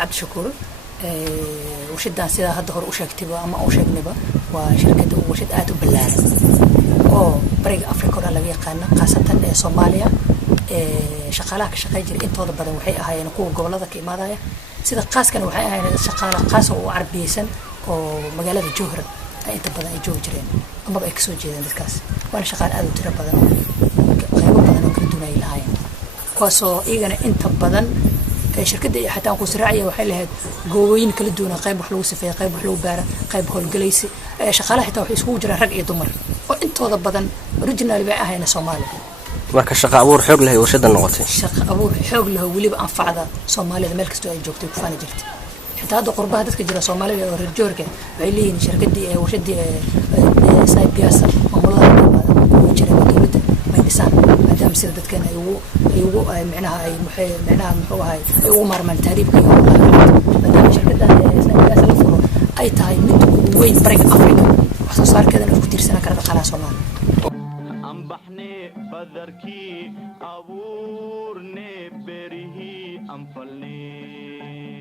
عبد الشكور وشدان سيدا هذا هو وشكتبه أما وشكنبه وشركة وشد آتو بالله أو بريق أفريقيا ولا بيقانا خاصة صوماليا شقالك شقاجر أنت هذا بدن وحي هاي نقول قبل هذا كي ماذا سيدا قاس كانوا وحي هاي شقالة قاس وعربيسن ومجالات الجوهر أنت بدن الجوهرين أما بأكسو جدا الكاس وأنا شقال آدم ترى بدن غير بدن وكردونا إلى هاي كواسو إيجانا أنت بدن شركة حتى أنكو سراعية وحيلها جوين كل دونا قيب وحلو سفيا قيب وحلو بارة قيب هول جليسي شغالة حتى وحيسكو جرا رجع دمر وأنت هذا بدن رجنا اللي بقى هنا Soomaali marka shaqa abuur xoog leh warshada noqotay shaqa abuur xoog leh waliba anfacda Soomaalida meel kasta ay joogtay ku faan jirtay inta hadda qurbaha dadka jira Soomaalida oo reer joorka waxay leeyihiin shirkadii warshadii Saybiasa maamulada oo jira dawladda may dhisaan maadaama sida dadkan ay ugu macnaha ay muxuu ahay ay ugu maarmaan taariibka maadaama shirkadda Saybiasa la furo ay tahay mid weyn bariga Afrika wax soo saarkeedana ku tiirsanaa kara dhaqaalaha Soomaaliya بدركي أبورني بريه أنفلني